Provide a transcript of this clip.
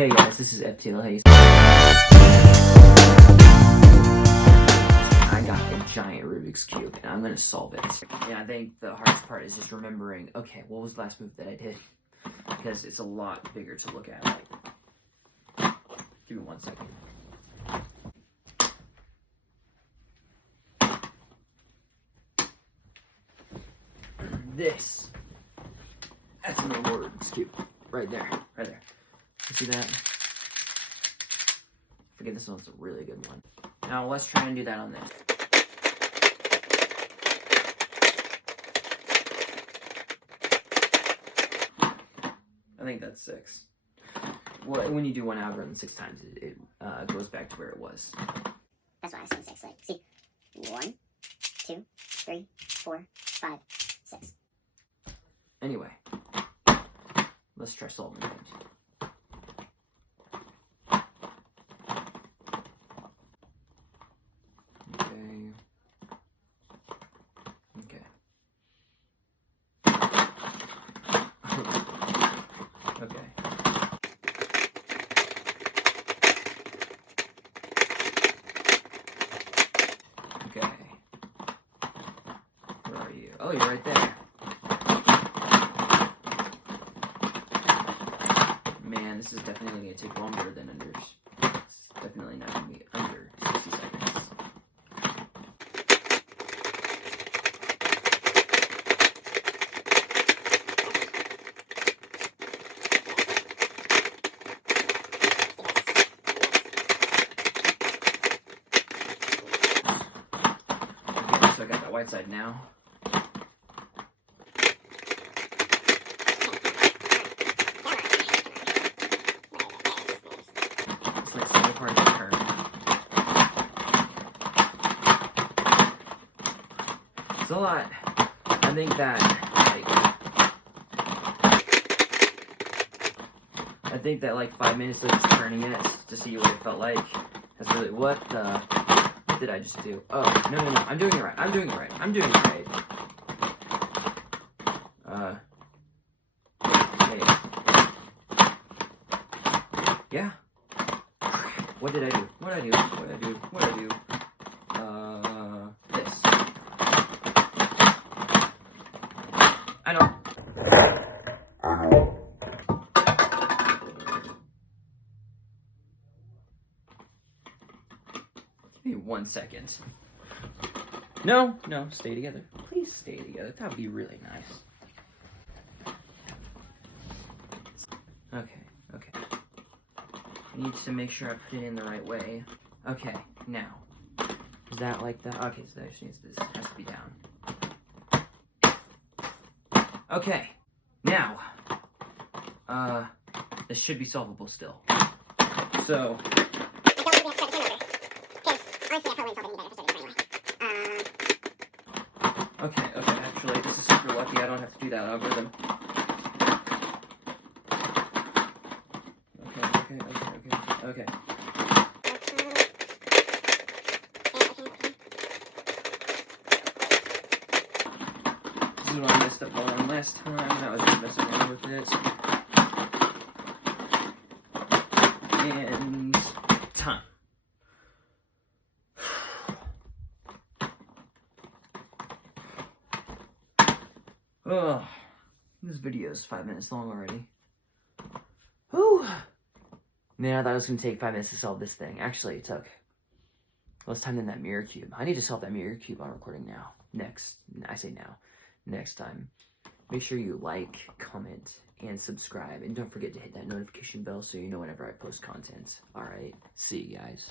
Hey guys, this is FTL Haste. I got a giant Rubik's Cube and I'm gonna solve it. And I think the hardest part is just remembering, okay, what was the last move that I did? Because it's a lot bigger to look at. Like, give me 1 second. This. That's my Rubik's Cube. Right there. Right there. You see that? I forget this one's a really good one. Now let's try and do that on this. I think that's 6. Well, when you do one algorithm 6 times, it goes back to where it was. That's why I said 6. Like, see, 1, 2, 3, 4, 5, 6. Anyway, let's try solving it. Okay. Okay. Okay. Where are you? Oh, you're right there. Man, this is definitely going to take longer than unders. It's definitely not going to be under 60 seconds. Okay, so I got that white side now. Part of the turn. It's a lot. I think that, like 5 minutes of just turning it to see what it felt like. That's really what did I just do? Oh, no, I'm doing it right. I'm doing it right. Okay. Yeah. What did I do? This. I know. Give me 1 second. No, stay together. Please stay together. That would be really nice. Okay. I need to make sure I put it in the right way. Okay, now. Is that like that? Okay, so that needs this has to be down. Okay, now. This should be solvable still. So. Okay, actually, this is super lucky. I don't have to do that algorithm. Okay. This is what I messed up on last time. I was just messing around with it. And time. Oh, this video is 5 minutes long already. Whew. Man, I thought it was going to take 5 minutes to solve this thing. Actually, it took less time than that mirror cube. I need to solve that mirror cube on recording now. Next time. Make sure you like, comment, and subscribe. And don't forget to hit that notification bell so you know whenever I post content. Alright, see you guys.